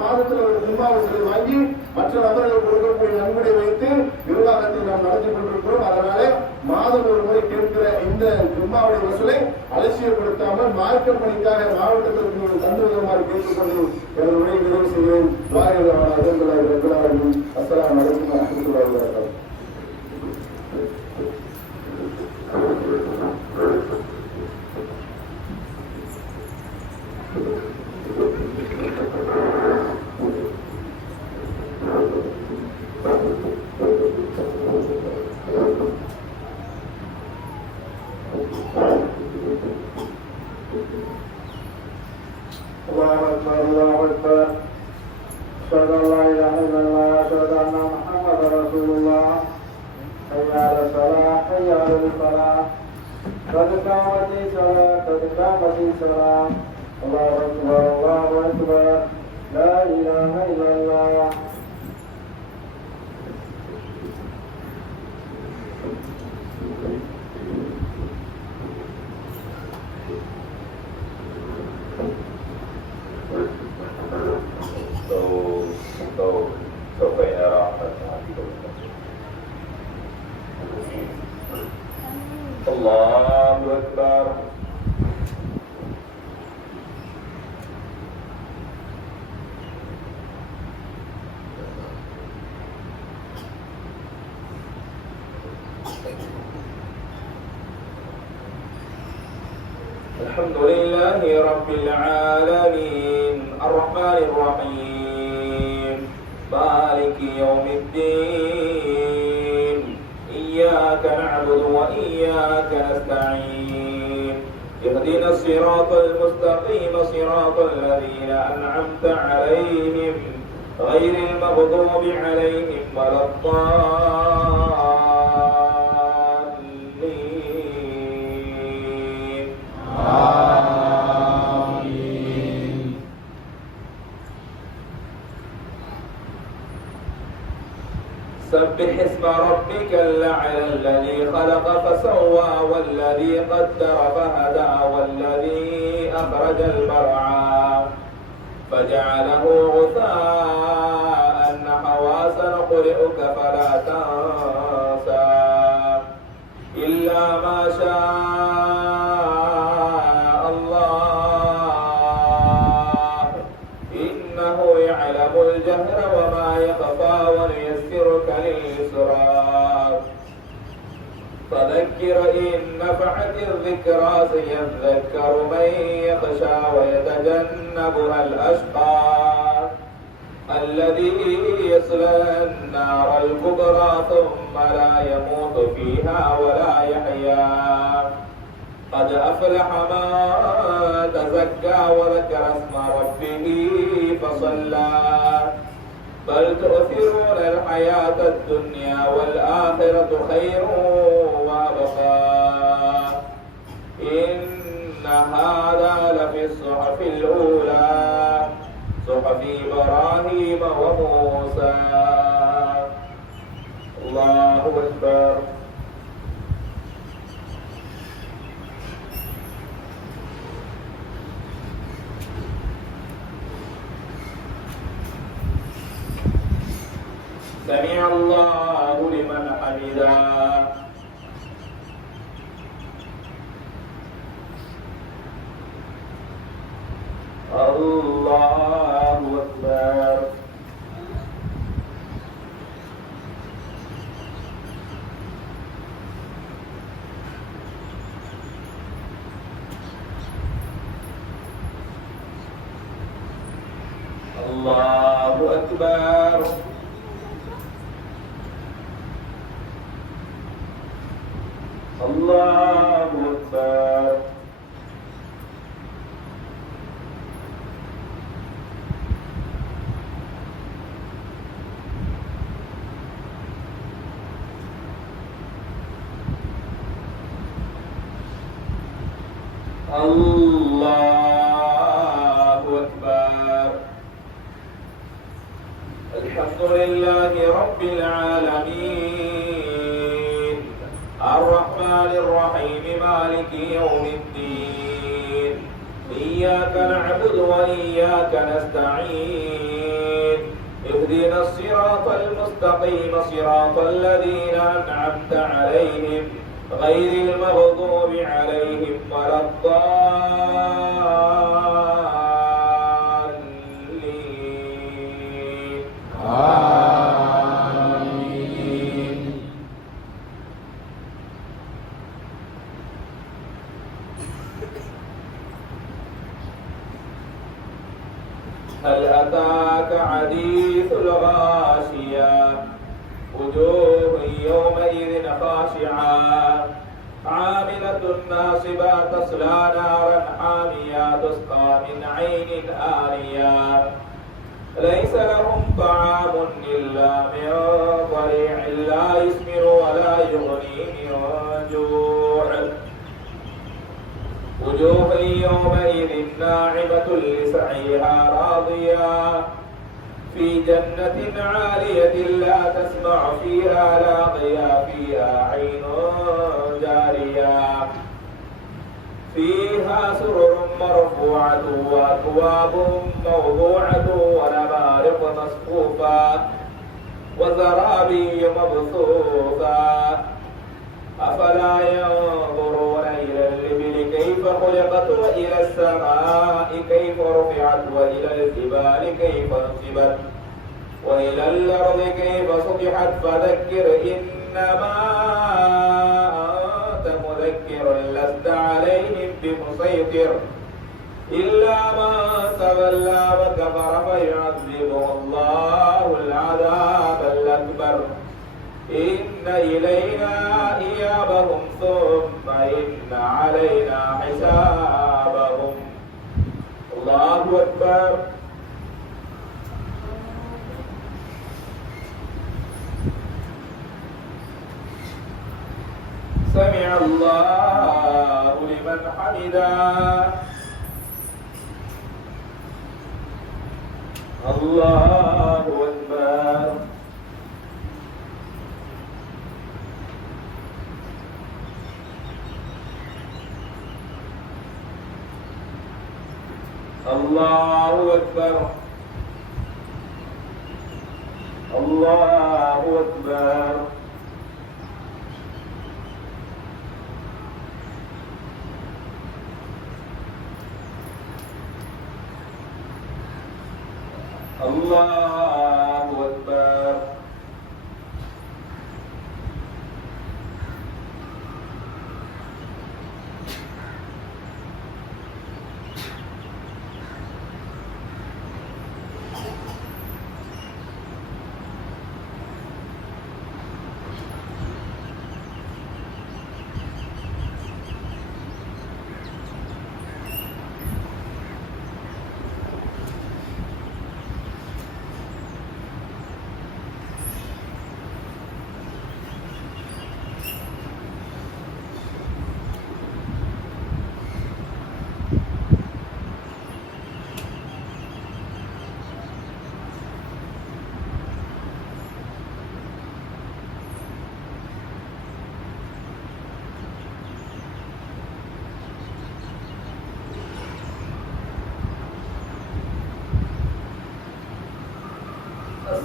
மாதத்துல ஒரு ஜும்மாவை வாங்கி மற்ற நபர்கள் கொடுக்கக்கூடிய நன்கொடை வைத்து நிர்வாகத்தை நாம் நடத்தி கொண்டிருக்கிறோம். அதனால மாதம் ஒரு முறை கேட்கிற இந்த ஜும்மாவுடைய வசூலை அலட்சியப்படுத்தாமல் மார்க்க பணிக்காக மாவட்டத்திற்கு தந்து வருமாறு கேட்டுக்கொண்டு எனது உரையை நிறைவு செய்கிறேன். அஸ்ஸலாமு அலைக்கும் வரஹ்மத்துல்லாஹி வபரகாத்துஹு. الحمد لله رب العالمين الرحمن الرحيم مالك يوم الدين إياك نعبد وإياك نستعين اهدنا الصراط المستقيم صراط الذين أنعمت عليهم غير المغضوب عليهم ولا الضالين آمين. سبح اسم ربك الأعلى الذي خلق فسوى والذي قدر فهدى والذي أخرج المرعى فجعله غثاء نحوا سنقرئك فلا تنسى إلا ما شاء الله إنه يعلم الجهر وما يخفى ونيسرك لليسرى فذكر إن نفعت الذكرى سيذكر من يخشى ويتجنبها الأشقى الذي يصلى النار الكبرى ثم لا يموت فيها ولا يحيا قد أفلح من تزكى وذكر اسم ربه فصلى بل تؤثرون الحياة الدنيا والآخرة خير وأبقى إن هذا لفي الصحف الأولى صحف إبراهيم وموسى. الله أكبر. سمع الله لمن حمده. الله أكبر. الله أكبر. الله أكبر. الله أكبر. الحمد لله رب العالمين الرحمن الرحيم مالك يوم الدين إياك نعبد وإياك نستعين اهدنا الصراط المستقيم صراط الذين أنعمت عليهم غير المغضوب عليهم ولا الضالين آمين. هل أتاك حديث الغاشية وجوه يومئذ خاشعة عاملة ناصبة تصلى نارا حامية تسقى من عين آنية ليس لهم طعام إلا من ضريع لا يسمن ولا يغني من جوع وجوه يومئذ ناعمة لسعيها راضية في جنة عالية لا تسمع فيها لاغيا فيها عين جارية فيها سرر مرفوعة وأكواب موضوعة ونمارق مصفوفة وزرابي مبثوثة أفلا ينظرون إلى الإبل كيف خلقت وإلى السماء كيف رفعت وإلى الجبال كيف نصبت وإلى الأرض كيف سطحت فذكر إنما أنت مذكر ومذكر لست عليهم بمسيطر إلا من تولى وكفر فيعذبه الله العذاب الأكبر إن إلينا إيابهم ثم إن علينا حسابهم. الله أكبر. سمع الله لمن حمده. الله أكبر. الله أكبر. الله أكبر. الله أكبر.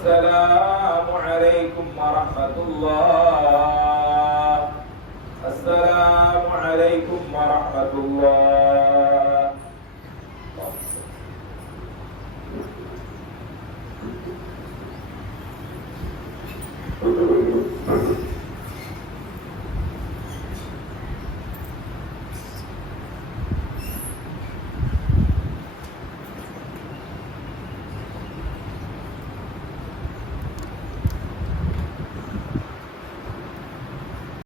السلام عليكم ورحمة الله. السلام عليكم ورحمة الله.